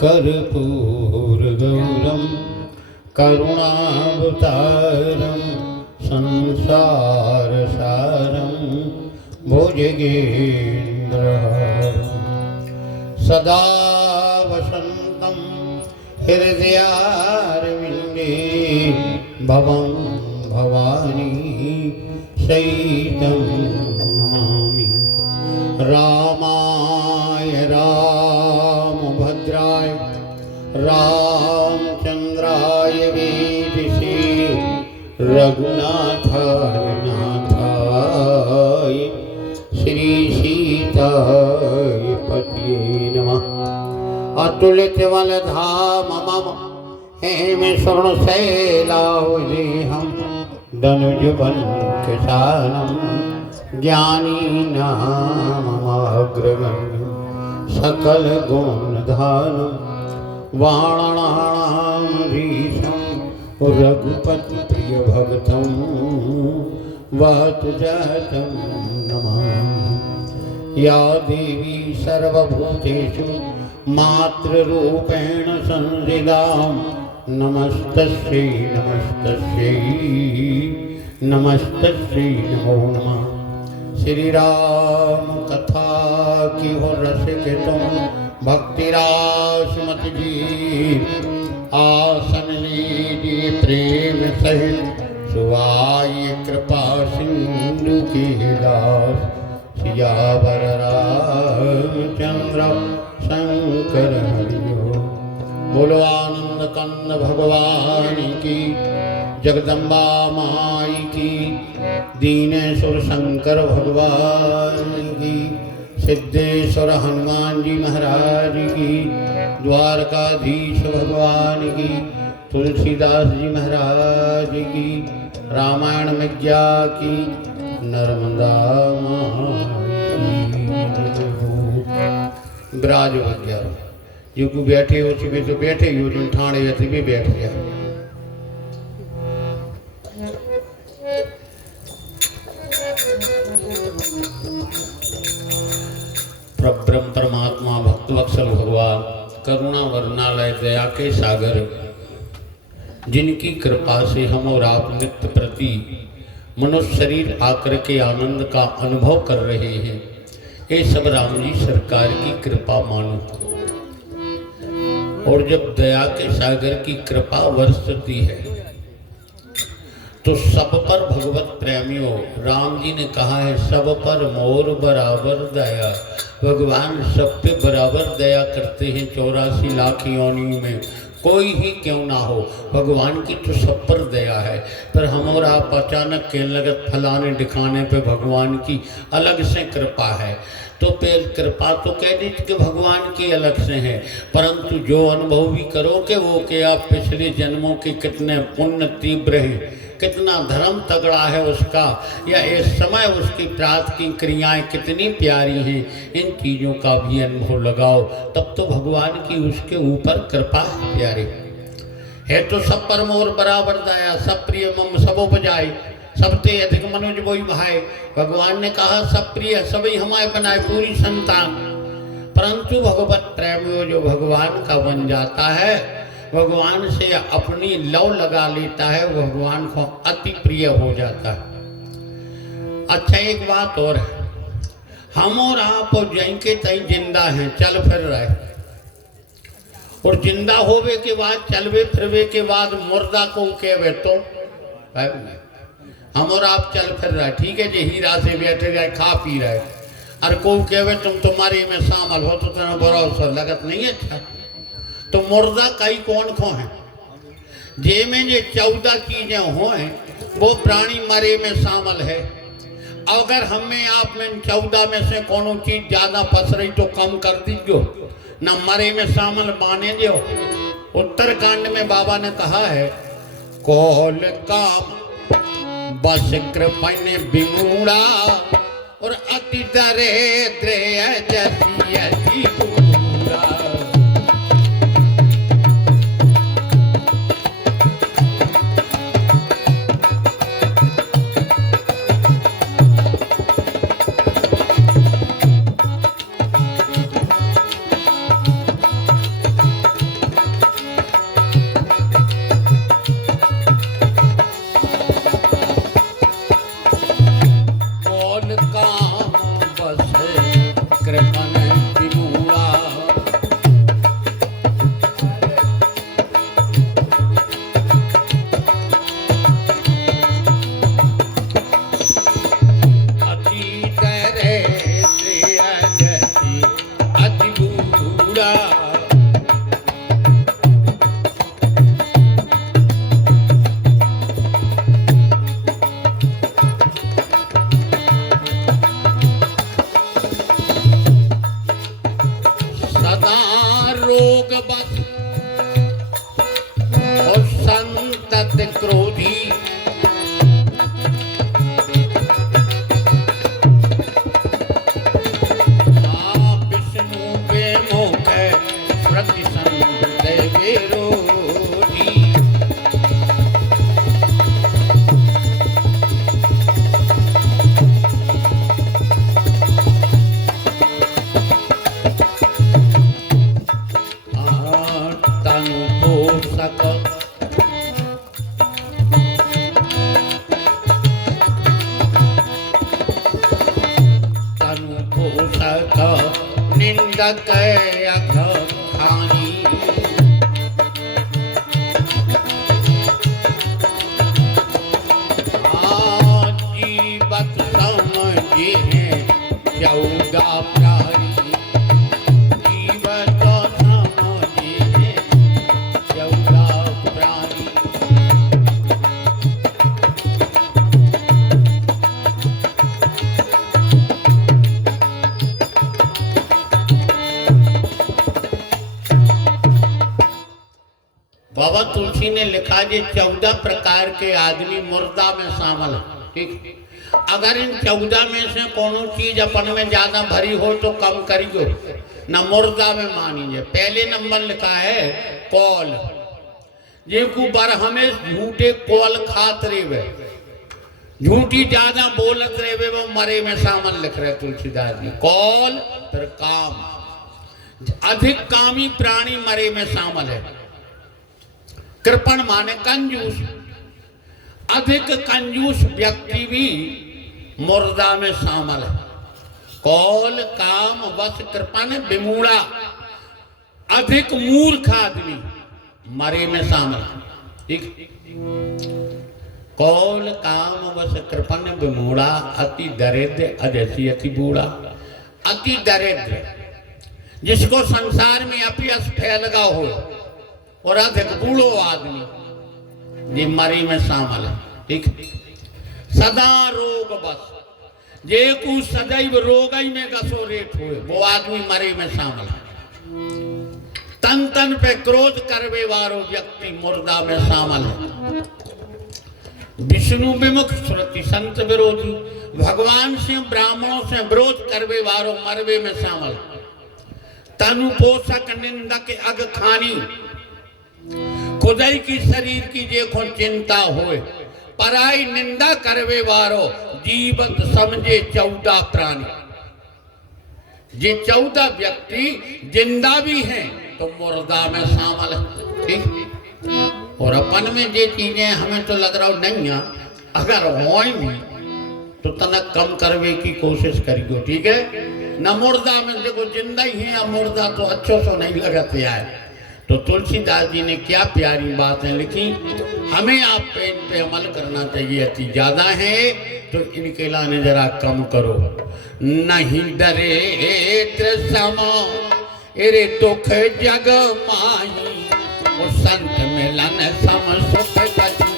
कर्पूरगौरं करुणावतारं संसारसारं भुजगेन्द्रहारं सदा वसन्तं हृदयारविन्दे भवं भवानी सहितं नमामि। रामाय रामभद्राय रामचन्द्राय वेदसे रघुनाथाय नाथाय श्रीसीताय पतये नमः। अतुलितबलधाम मम हेमशरणशैलावदेहं धनुजवनकृशानं ज्ञानीनामग्रगण्यं सकलगुणधानं वाणानामधीशं रघुपतिप्रियभक्तं वातजातं नमामि। या देवी सर्वभूतेषु मातृरूपेण संस्थिता नमस्तस्यै नमस्तस्यै नमस्तस्यै नमो नमः। श्री राम कथा की हो रसिक तुम भक्तिरासमत जी आसन लीजिए प्रेम सहित सुवाई कृपा सिंधु की दास सियावर रामचंद्र शंकर हरिओ। बोलो आनंद कंद भगवान की जगदम्बा माई की दीनेश्वर शंकर भगवान की सिद्धेश्वर हनुमान जी महाराज की द्वारकाधीश भगवान की तुलसीदास जी महाराज की रामायण मिज्ञा की नर्मदा ब्राज विज्ञा जो को बैठे हो चुके तो बैठे ही हो जो ठाणे वैसे भी बैठ गया। ब्रह्म परमात्मा भक्तवत्सल भगवान करुणा वर्णालय दया के सागर जिनकी कृपा से हम और आप नित्य प्रति मनुष्य शरीर आकर के आनंद का अनुभव कर रहे हैं, ये सब राम जी सरकार की कृपा मानो। और जब दया के सागर की कृपा बरसती है तो सब पर भगवत प्रेमियों राम जी ने कहा है सब पर मोर बराबर दया। भगवान सब पे बराबर दया करते हैं 84 लाख योनियों में कोई ही क्यों ना हो भगवान की तो सब पर दया है। पर हम और आप अचानक के लगत फलाने दिखाने पे भगवान की अलग से कृपा है तो फिर कृपा तो कह दी कि भगवान की अलग से है, परंतु जो अनुभव भी करोगे वो कि आप पिछले जन्मों के कितने पुण्य तीव्र हैं, कितना धर्म तगड़ा है उसका, या इस समय उसकी प्राप्त की क्रियाएं कितनी प्यारी हैं, इन चीज़ों का भी अनुभव लगाओ तब तो भगवान की उसके ऊपर कृपा प्यारी है। तो सब पर मोर बराबर दया सब प्रिय मम सब उपजाए सबसे अधिक मनुज वही भाई। भगवान ने कहा सब प्रिय सभी हमारे बनाए पूरी संतान, परंतु भगवत प्रेम जो भगवान का बन जाता है भगवान से अपनी लव लगा लेता है भगवान को अति प्रिय हो जाता है। अच्छा एक बात और है, हम और आप और जिनके तई जिंदा हैं चल फिर रहे और जिंदा होवे के बाद चलवे फिरवे के बाद मुर्दा को कहवे तो हम और आप चल फिर रहे ठीक है जी हीरा से बैठे जाए खा पी रहे और को कहवे तुम तुम्हारी में शामिल हो तो तुम्हें भरोसा लगत नहीं है। अच्छा तो मुर्दा कई कौन खो है जे में ये 14 चीजें हो वो प्राणी मरे में शामिल है। अगर हमें आप में 14 में से कोनो चीज ज्यादा फंस रही तो कम कर दीजिए न मरे में शामिल माने जो। उत्तरकांड में बाबा ने कहा है कोल काम बस कृपन बिमूड़ा और अति दरिद्र जैसी सदा रोग बस और संतत क्रोधी, विष्णु बेमोह श्रुति संत विरोधी। तनु पोषक निंदक अघ खानी, जीवत समझे चौगा प्राणी, जीवत समझे चौगा प्राणी। बाबा तुलसी ने लिखा जे 14 प्रकार के आदमी मुर्दा में शामिल है। ठीक, अगर इन 14 में से कोनो चीज अपन में ज्यादा भरी हो तो कम करियो, ना मुर्दा में मानिए। पहले नंबर लिखा है कौल, ये को बरहमे झूठे कौल खात रेवे, झूठी ज्यादा बोलत रेवे, वो मरे में शामिल लिख रहे तुलसीदास जी। कौल फिर काम, अधिक कामी प्राणी मरे में शामिल है। कृपण माने कंजूस, अधिक कंजूस व्यक्ति भी मुर्दा में शामिल है। कौल काम वश कृपण विमूढ़ा, अधिक मूर्ख आदमी मरे में शामिल है। ठीक, कौल काम वश कृपण विमूढ़ा, अति दरिद्र अजसी अति बूढ़ा। अति दरिद्र जिसको संसार में अपयश फैल गया हो, और अधिक बूढ़ो आदमी ये मरी में शामिल है। ठीक, सदा रोग बस, जे को सदैव रोग में गसो रेट हुए, वो आदमी मरी में शामिल है। तन तन पे क्रोध करवे वारो व्यक्ति मुर्दा में शामिल है। विष्णु विमुख श्रुति संत विरोधी, भगवान से ब्राह्मणों से विरोध करवे वारो मरवे में शामिल है। तनु पोषक निंदक अग खानी, खुदाई की शरीर की देखो चिंता होए, पराई निंदा करवे वारो जीवत समझे 14 प्राणी। ये 14 व्यक्ति जिंदा भी हैं तो मुर्दा में शामिल है। ठीक, और अपन में ये चीजें हमें तो लग रहा हो नहीं है, अगर हो भी तो तनक कम करवे की कोशिश करियो। ठीक है, न मुर्दा में देखो जिंदा ही है, या मुर्दा तो अच्छो से नहीं लगते है। तो तुलसीदास जी ने क्या प्यारी बातें लिखी, हमें आप पे इन पे अमल करना चाहिए। अति ज्यादा है तो इनके लाने जरा कम करो। नहीं डरे समा एरे दुख जग माही, वो संत मिलन सम सुख कछु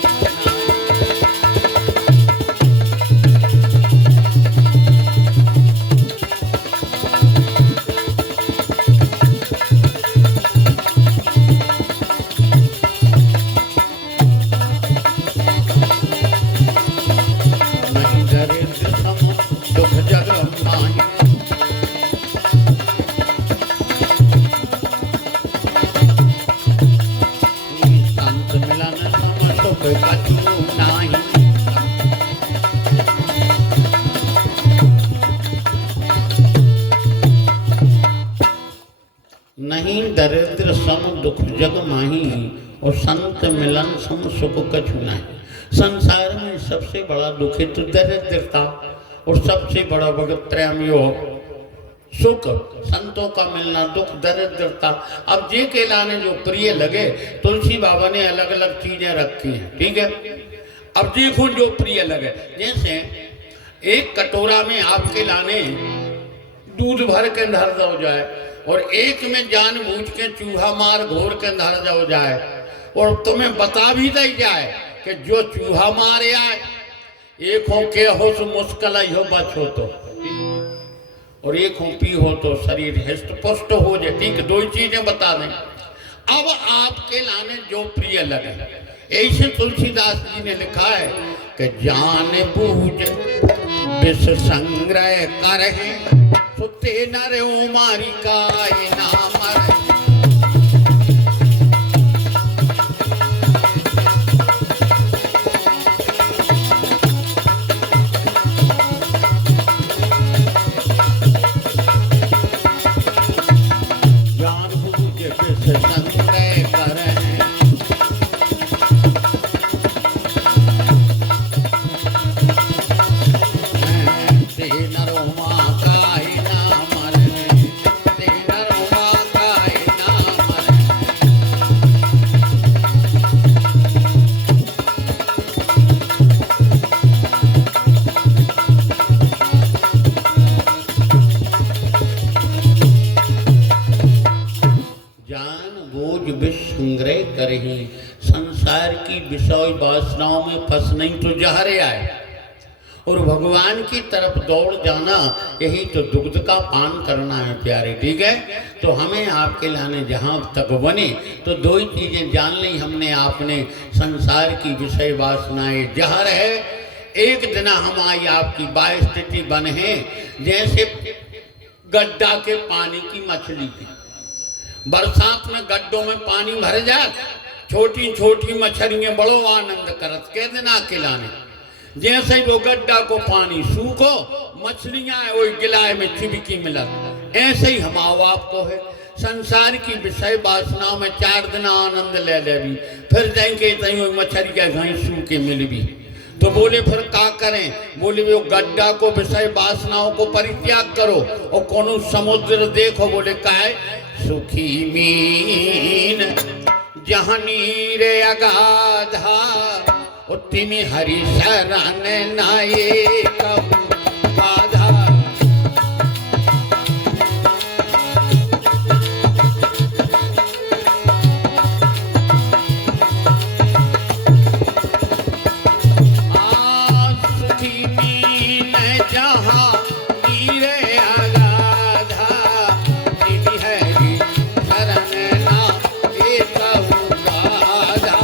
नहीं दरिद्र सम दुख जग माही, और संत मिलन सम सुख कछु नहीं। संसार में सबसे बड़ा दुख है तो दरिद्रता, और सबसे बड़ा भगत प्रेमियो सुख, संतों का मिलना, दुख दरिद्रता। अब जे के लाने जो प्रिय लगे, तुलसी बाबा ने अलग अलग चीजें रखी हैं। ठीक है, अब देखो जो प्रिय लगे, जैसे एक कटोरा में आपके लाने दूध भर के धर दो जाए, और एक में जानबूझ के चूहा मार घोर के धर जाओ जाए, और तुम्हें बता भी दे जाए कि जो चूहा मारे आए एक हो के हो सो मुश्किल हो बचो। और एक हो पी हो तो शरीर हृष्ट पुष्ट हो जाए। ठीक, दो ही चीजें बता दें। अब आपके लाने जो प्रिय लगे, ऐसे तुलसीदास जी ने लिखा है कि जान बूझ विष संग्रह करहे सुते नर उमारी काय नाम रहे। संग्रह करही संसार की विषय वासनाओं में फंस नहीं तो जहरे आए, और भगवान की तरफ दौड़ जाना यही तो दुग्ध का पान करना है प्यारे। ठीक है, तो हमें आपके लाने जहाँ तक बने तो दो ही चीजें जान ली हमने आपने, संसार की विषय वासनाएं जहर है। एक दिन हमारी आपकी स्थिति बन है जैसे गड्ढा के पानी की मछली की। बरसात में गड्ढों में पानी भर जाए, छोटी छोटी मछलियां बड़ो आनंद करत के दिन आके लाने। जैसे ही वो गड्ढा को पानी सूखो, मछलियां वही गिलाए में चिपकी मिलत। ऐसे ही हम आपको है संसार की विषय वासना में 4 दिन आनंद ले भी, फिर जाएंगे तई मछली के घाई सूखे मिल भी। तो बोले फिर क्या करें? बोले वो गड्ढा को विषय वासनाओं को परित्याग करो और कोनो समुद्र देखो। बोले का है? सुखी मीन जहाँ नीर अगाधा तिमी हरि शरण नाये कब बाधा। सुखी मीन जहाँ नीर अगाधा तिमी हरि शरण नाये कब बाधा।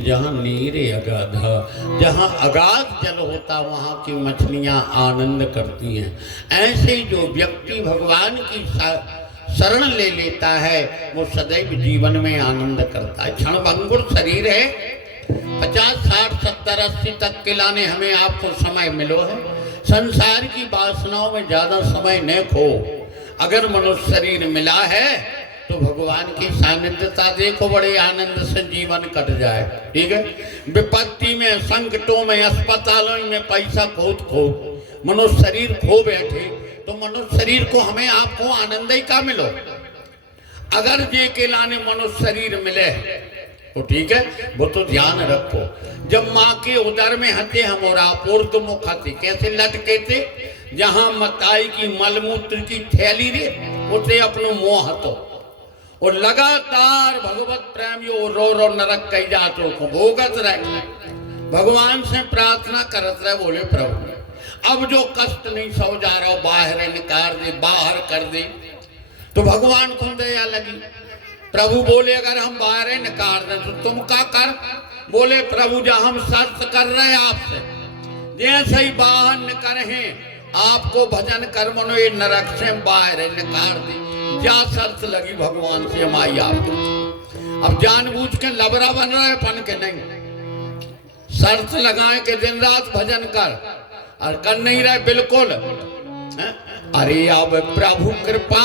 जहाँ नीरे अगाधा, जहाँ अगाध जल होता वहाँ की मछलियाँ आनंद करती हैं। ऐसे जो व्यक्ति भगवान की शरण ले लेता है वो सदैव जीवन में आनंद करता है। क्षणभंगुर शरीर है, 50, 60, 70, 80 तक के लाने हमें आपको समय मिलो है। संसार की वासनाओं में ज्यादा समय न खो। अगर मनुष्य शरीर मिला है तो भगवान की सानिध्यता देखो, बड़े आनंद से जीवन कट जाए। ठीक है, विपत्ति में, संकटों में, अस्पतालों में पैसा खो मनुष्य शरीर खो बैठे तो मनुष्य शरीर को हमें आपको आनंद ही का मिलो। अगर जे के लाने मनुष्य शरीर मिले तो ठीक है, वो तो ध्यान रखो। जब माँ के उदर में हते हम और आपूर्त मुख हते, कैसे लटके थे? जहाँ मताई की मलमूत्र की थैली रे उसे अपनो मोह हतो और लगातार भगवत प्रेमियों रो रो नरक कही जातो को भोगत रहे, भगवान से प्रार्थना करत रहे। बोले प्रभु अब जो कष्ट नहीं सो जा रहा बाहर निकाल दे, बाहर कर दे। तो भगवान को दया लगी। प्रभु बोले अगर हम बाहर निकाल दें तो तुम क्या कर? बोले प्रभु जा हम शर्त कर रहे आपसे, जैसे ही बाहर निकल हैं आपको भजन कर मनो ये नरक से बाहर निकाल दे। क्या शर्त लगी भगवान से हमारी आपको? अब जानबूझ के लबरा बन रहे पन के नहीं, शर्त लगाए कि दिन रात भजन कर और कर नहीं रहे बिल्कुल। अरे अब प्रभु कृपा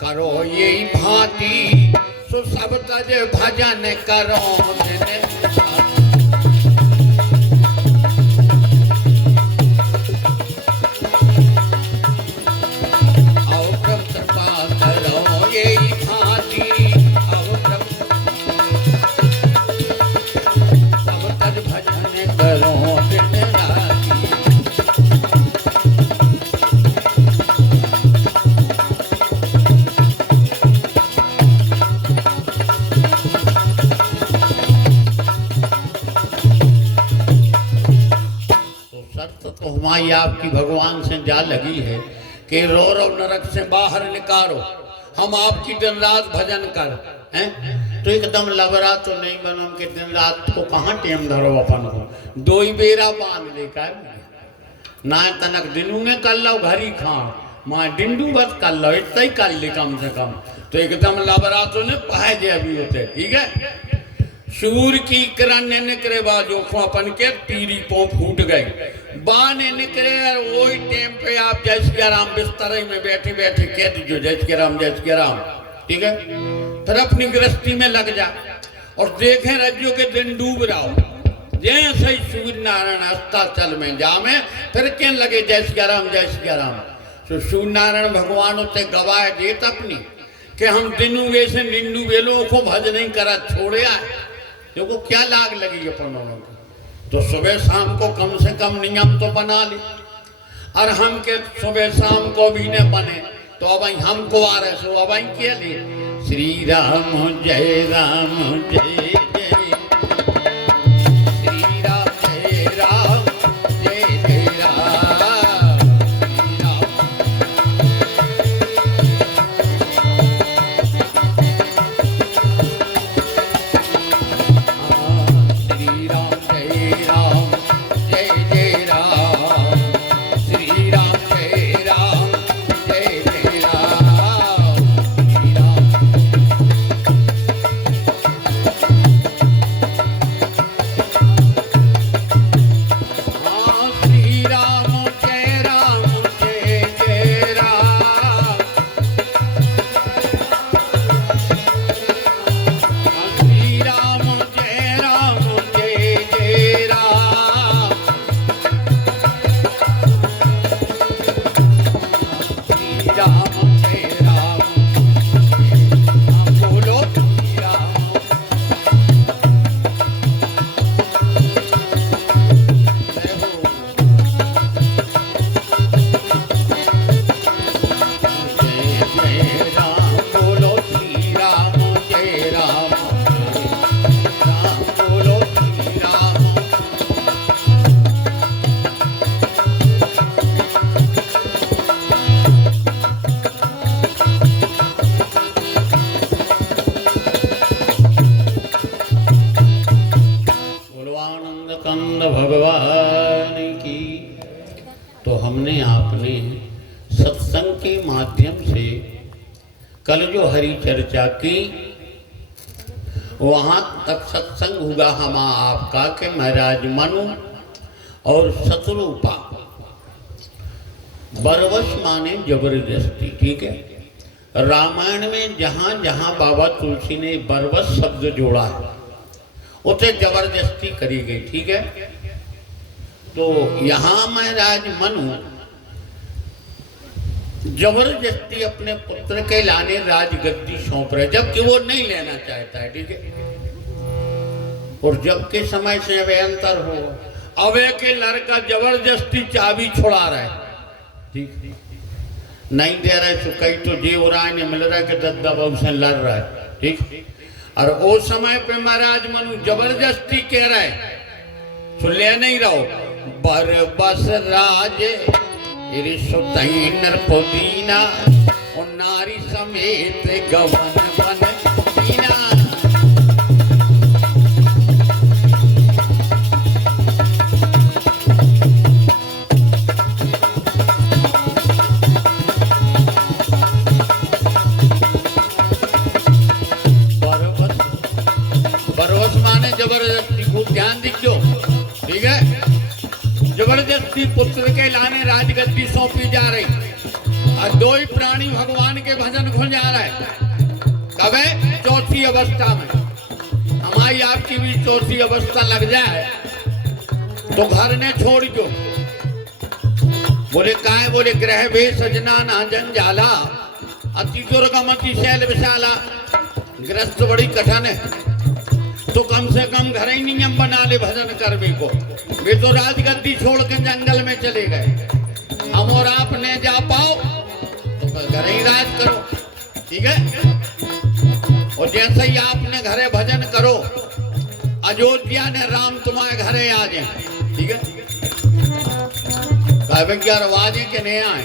करो यही भांति सो सब तज भजन करो। यही भांति अब हमारी आपकी भगवान से जा लगी है कि रो रो नरक से बाहर निकालो, हम आपकी दिन रात भजन कर हैं। तो एकदम लबरा तो नहीं बनो कि दिन रात को कहाँ टेम धरो अपन को, दो ही बेरा बांध लेकर ना तनक दिनू ने कर लो घरी खां माँ डिंडू बस कर लो, इतना ही कर ली कम से कम। तो एकदम लबरा तो ने पाए जे अभी होते, ठीक है। सूर्य की किरण ने निकले बाजो को अपन के तीरी पौ फूट गई, बाने निकले और वही टाइम पे आप जय श्री राम बिस्तर में बैठे बैठे कह दीजिए जय श्री राम जय श्री राम, ठीक है। फिर अपनी गृहस्थी में लग जा और देखें रज्जो के दिन डूब रहा हो, जैसे ही सूर्य नारायण अस्ताचल में जामे फिर कहने लगे जय श्री राम जय श्री राम। तो सूर्य नारायण भगवान उसे गवाह देत अपनी कि हम दिनू वैसे निंडू वेलों को भज नहीं करा छोड़े आए, देखो क्या लाग लगी अपन को। तो सुबह शाम को कम से कम नियम तो बना ले, और हम के सुबह शाम को भी न बने तो अब हमको आ रहे सो अब क्या ले श्री राम जय जय श्री राम जय राम जय जय राम श्री राम जय राम जय जय राम श्री राम जय राम जय जय राम श्री राम। श्री राम जय राम जय जय राम श्री राम जय राम जय जय राम श्री राम जय राम बोलो श्री राम जय हो। जय जय राम बोलो श्री राम जय राम राम बोलो श्री राम। बोलो आनंद कंद भगवान की। तो हमने आपने सत्संग के माध्यम से कल जो हरि चर्चा की वहां तक सत्संग हुआ हम आपका के महाराज मनु और शत्रुपा बरवश माने जबरदस्ती, ठीक है। रामायण में जहां जहां बाबा तुलसी ने बरवश शब्द जोड़ा है उसे जबरदस्ती करी गई, ठीक है। तो यहां महाराज मनु जबरदस्ती अपने पुत्र के लाने राजगद्दी सौंप रहे, जबकि वो नहीं लेना चाहता है, ठीक है। और जब के समय से वे अंतर हो, अवे के लड़का जबरदस्ती चाबी छुड़ा रहा है, ठीक नहीं दे रहे तो कई तो जीवराय ने मिल रहा है कि दद्दा बाबू से लड़ रहा है, ठीक। और वो समय पे महाराज मनु जबरदस्ती कह रहे तो ले नहीं रहो बरबस राज नरपुदीना और नारी समेत गवन बन दीना। बरबस माने जबरदस्ती, खूब ध्यान दीजियो, ठीक है। जबरदस्ती पुत्र के लाने राजगद्दी सौंपी जा रही और दो ही प्राणी भगवान के भजन खुल जा रहा है। कब है? चौथी अवस्था में। हमारी आपकी भी चौथी अवस्था लग जाए तो घर ने छोड़ दो। बोले काहे? बोले ग्रह भे सजना ना जंजाला अति दुर्गम अति शैल विशाला। ग्रस्त बड़ी कठिन है तो कम से कम घर ही नियम बना ले भजन करने को। वे तो राजगद्दी छोड़ के जंगल में चले गए, हम और आप ने जा पाओ तो घर ही राज करो, ठीक है। और जैसे ही आपने घरे भजन करो अयोध्या ने राम तुम्हारे घरे आ जाए, ठीक है। रवाज के नहीं आए।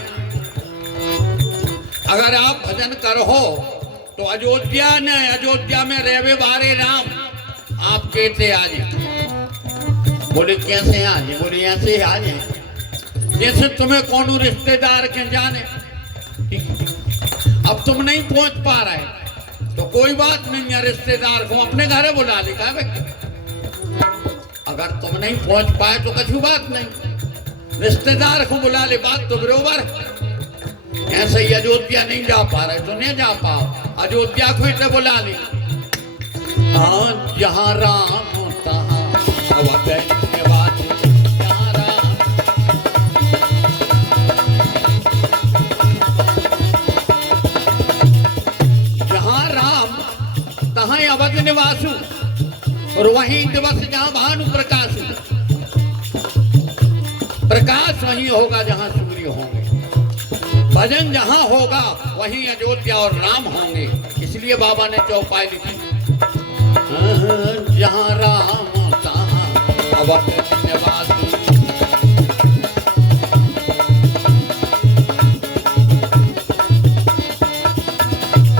अगर आप भजन करो तो अयोध्या में रेवे बारे राम आप कहते आ जाए। बोले कैसे आ जाए? बोले ऐसे आ जाए जैसे तुम्हें कौन रिश्तेदार के जाने। अब तुम नहीं पहुंच पा रहे तो कोई बात नहीं है, रिश्तेदार को अपने घर बुला लिखा है। अगर तुम नहीं पहुंच पाए तो कुछ बात नहीं, रिश्तेदार को बुला ले, बात तो बरोबर। ऐसे ही अयोध्या नहीं जा पा रहे तो नहीं जा पाओ, अयोध्या को इसे बुला ले। हाँ, जहाँ राम तहाँ अवध निवासी, जहाँ राम तहाँ अवध निवासु, और वहीं दिवस जहाँ भानु प्रकाश, प्रकाश वहीं होगा जहाँ सूर्य होंगे। भजन जहाँ होगा वहीं अयोध्या और राम होंगे। इसलिए बाबा ने चौपाई लिखी, जहाँ राम तहाँ अवध निवासी।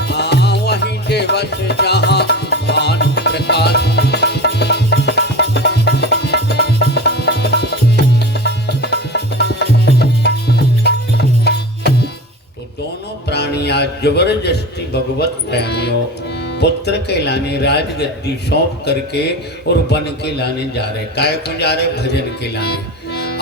हाँ, वहीं दिवस जहाँ भानु प्रकाश। जबरदस्ती भगवत प्रेमियों पुत्र के लाने राजगद्दी सौंप करके और बन के लाने जा रहे। काय को जा रहे? भजन के लाने।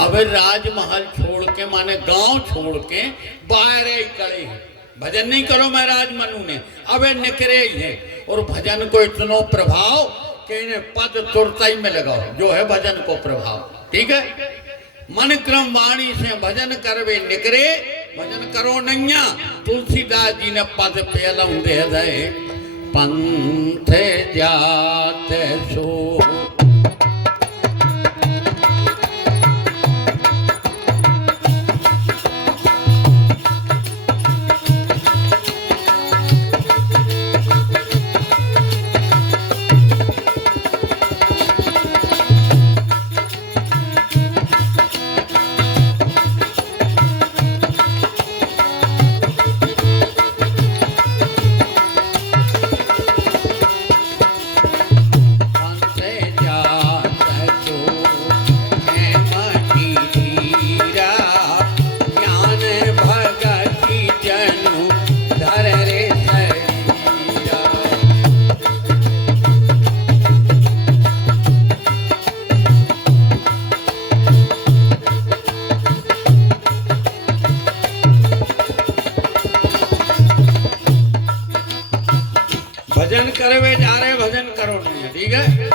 अब राजमहल छोड़ के, माने गांव छोड़ के बाहर ही खड़े हैं। भजन नहीं करो महाराज मनु ने, अब निकरे ही है। और भजन को इतना प्रभाव कि इन्हें पद तुरताई में लगाओ, जो है भजन को प्रभाव। ठीक है, मन क्रम वाणी से भजन करवे निकरे, भजन करो नैया। तुलसीदास जी ने पद पेलम दे दे, पंथ जात सो। भजन करवे जा रहे, भजन करो नहीं। ठीक है,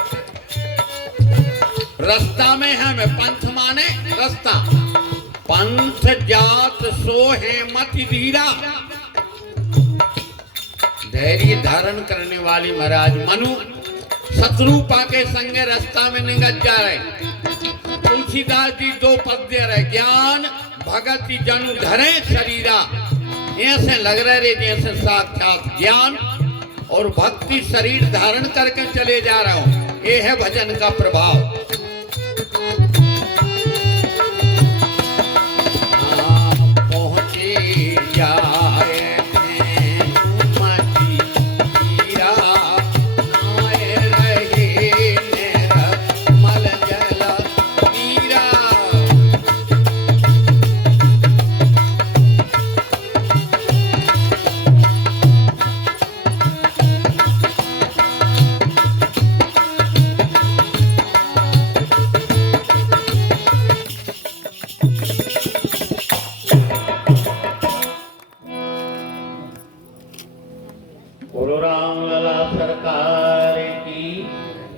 रास्ता में है मैं, पंथ माने रास्ता। पंथ जात सो है मति धीरा, धैर्य धारण करने वाली महाराज मनु शत्रुपा के संगे रास्ता में निगत जा रहे। तुलसीदास जी दो पद दे रहे, ज्ञान भगति जनु धरे शरीरा। ऐसे लग रहे जैसे साक्षात ज्ञान और भक्ति शरीर धारण करके चले जा रहा हूं। ये है भजन का प्रभाव। पहुंचे जाए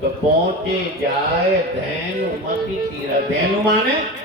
तो पहुंचे जाए धैनु मति तीरा। धैनु माने